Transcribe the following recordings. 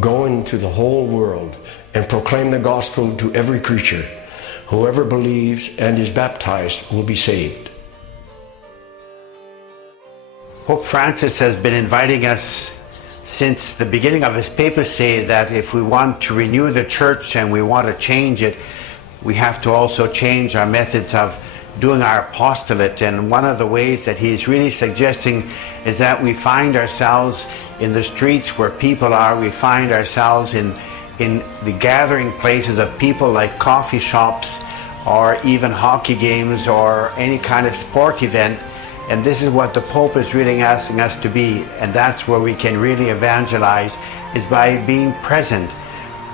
Go into the whole world and proclaim the gospel to every creature. Whoever believes and is baptized will be saved. Pope Francis has been inviting us since the beginning of his papacy that if we want to renew the church and we want to change it, we have to also change our methods of doing our apostolate. And one of the ways that he's really suggesting is that we find ourselves in the streets where people are. We find ourselves in the gathering places of people, like coffee shops or even hockey games or any kind of sport event. And this is what the Pope is really asking us to be, and that's where we can really evangelize, is by being present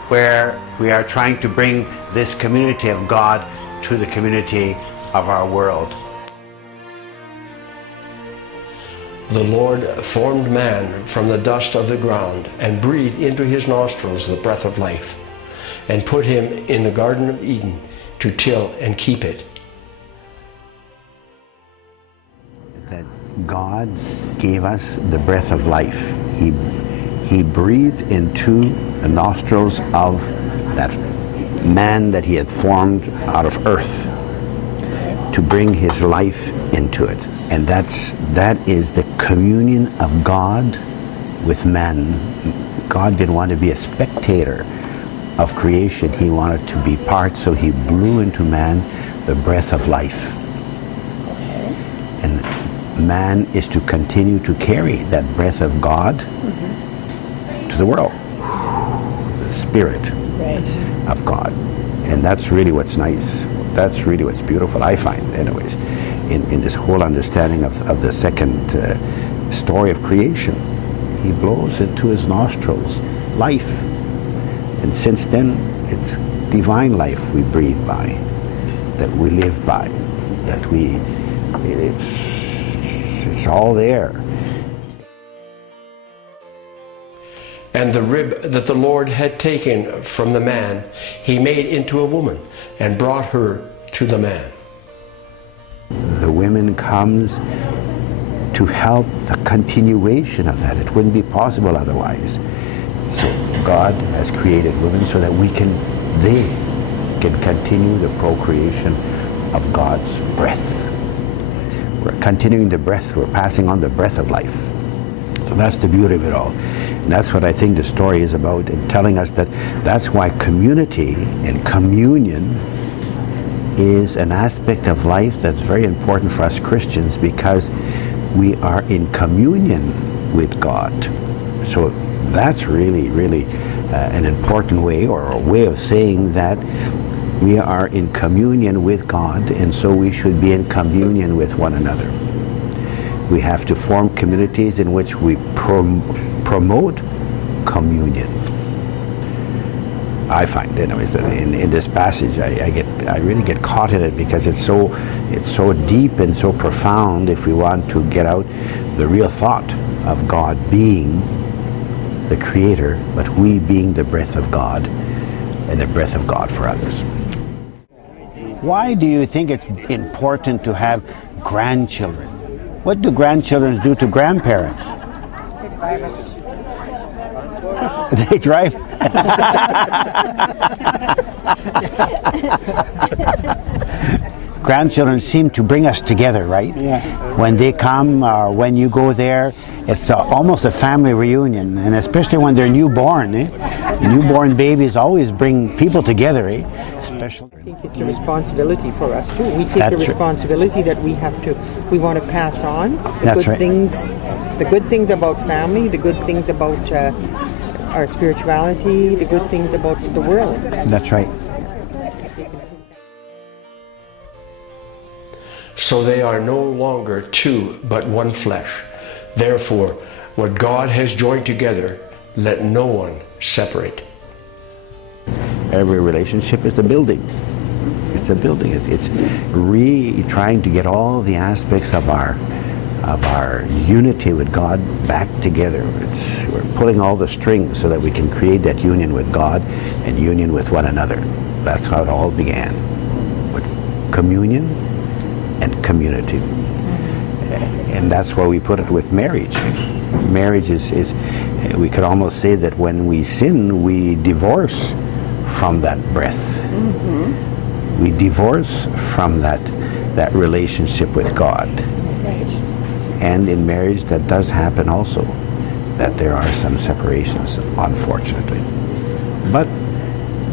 where we are trying to bring this community of God to the community of our world. The Lord formed man from the dust of the ground and breathed into his nostrils the breath of life, and put him in the Garden of Eden to till and keep it. That God gave us the breath of life. He breathed into the nostrils of that man that he had formed out of earth to bring his life into it. And that is the communion of God with man. God didn't want to be a spectator of creation. He wanted to be part, so he blew into man the breath of life. And man is to continue to carry that breath of God to the world, the Spirit of God. And that's really what's nice. That's really what's beautiful, I find, anyways, in this whole understanding of the second story of creation. He blows into his nostrils life. And since then, it's divine life we breathe by, that we live by, that it's all there. And the rib that the Lord had taken from the man, he made into a woman and brought her to the man. The women comes to help the continuation of that. It wouldn't be possible otherwise. So God has created women so that they can continue the procreation of God's breath. We're continuing the breath, we're passing on the breath of life. So that's the beauty of it all. And that's what I think the story is about, in telling us that that's why community and communion is an aspect of life that's very important for us Christians, because we are in communion with God. So that's really, really an important way, or a way of saying that we are in communion with God, and so we should be in communion with one another. We have to form communities in which we promote communion. I find, anyways, that in this passage, I really get caught in it, because it's so deep and so profound. If we want to get out the real thought of God being the Creator, but we being the breath of God, and the breath of God for others. Why do you think it's important to have grandchildren? What do grandchildren do to grandparents? They drive. Grandchildren seem to bring us together, right? Yeah. When they come, or when you go there, it's almost a family reunion, and especially when they're newborn. Newborn babies always bring people together, especially. I think it's a responsibility for us too. We take the responsibility that we want to pass on the good things about family, the good things about our spirituality, the good things about the world. That's right. So they are no longer two, but one flesh. Therefore, what God has joined together, let no one separate. Every relationship is a building. It's a building. It's really trying to get all the aspects of our unity with God back together. We're pulling all the strings so that we can create that union with God and union with one another. That's how it all began, with communion and community. And that's why we put it with marriage. Marriage is we could almost say that when we sin, we divorce from that breath. We divorce from that relationship with God. Right. And in marriage, that does happen also, that there are some separations, unfortunately. But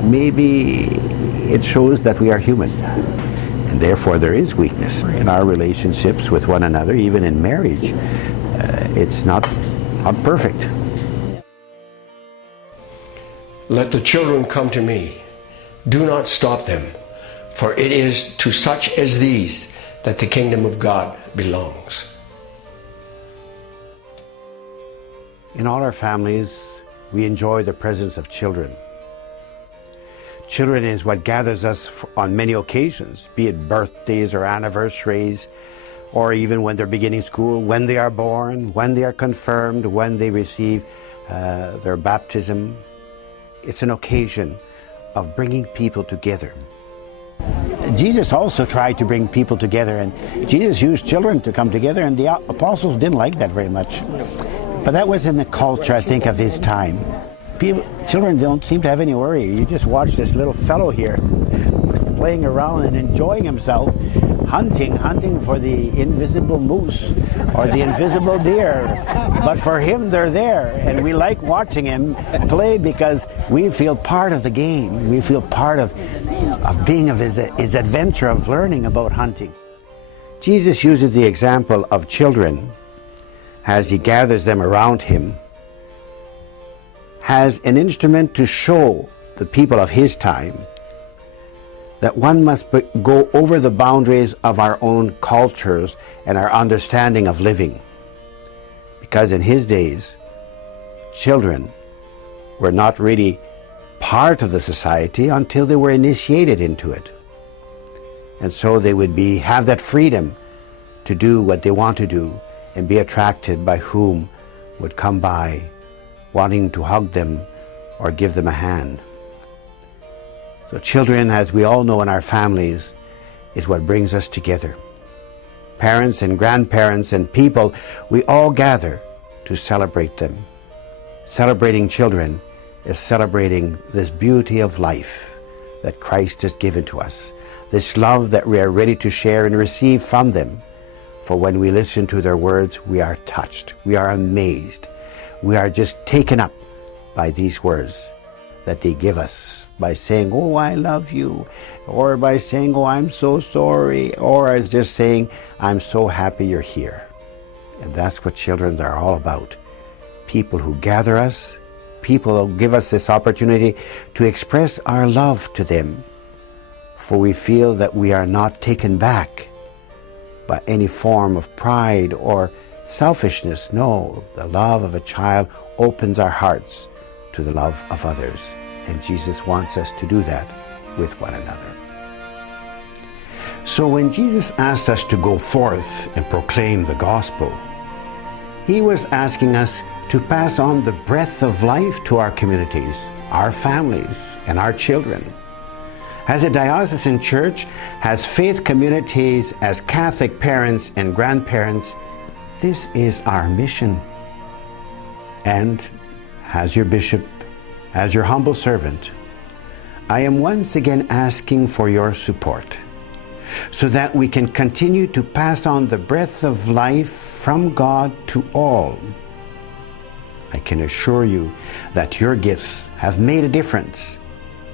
maybe it shows that we are human, and therefore there is weakness in our relationships with one another, even in marriage. It's not perfect. Let the children come to me. Do not stop them, for it is to such as these that the kingdom of God belongs. In all our families, we enjoy the presence of children. Children is what gathers us on many occasions, be it birthdays or anniversaries, or even when they're beginning school, when they are born, when they are confirmed, when they receive their baptism. It's an occasion of bringing people together. Jesus also tried to bring people together, and Jesus used children to come together, and the apostles didn't like that very much. But that was in the culture, I think, of his time. Children don't seem to have any worry. You just watch this little fellow here playing around and enjoying himself, hunting for the invisible moose or the invisible deer. But for him, they're there, and we like watching him play because we feel part of the game. We feel part of being of his adventure of learning about hunting. Jesus uses the example of children as he gathers them around him as an instrument to show the people of his time that one must go over the boundaries of our own cultures and our understanding of living. Because in his days, children were not really part of the society until they were initiated into it. And so they would have that freedom to do what they want to do and be attracted by whom would come by, wanting to hug them or give them a hand. So children, as we all know in our families, is what brings us together. Parents and grandparents and people, we all gather to celebrate them. Celebrating children is celebrating this beauty of life that Christ has given to us, this love that we are ready to share and receive from them. For when we listen to their words, we are touched, we are amazed, we are just taken up by these words that they give us, by saying, "Oh, I love you," or by saying, "Oh, I'm so sorry," or as just saying, "I'm so happy you're here." And that's what children are all about. People who gather us, people who give us this opportunity to express our love to them, for we feel that we are not taken back by any form of pride or selfishness. No, the love of a child opens our hearts to the love of others. And Jesus wants us to do that with one another. So when Jesus asked us to go forth and proclaim the gospel, he was asking us to pass on the breath of life to our communities, our families, and our children. As a diocesan church, as faith communities, as Catholic parents and grandparents, this is our mission. And as your bishop, as your humble servant, I am once again asking for your support so that we can continue to pass on the breath of life from God to all. I can assure you that your gifts have made a difference,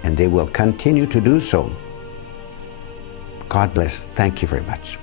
and they will continue to do so. God bless. Thank you very much.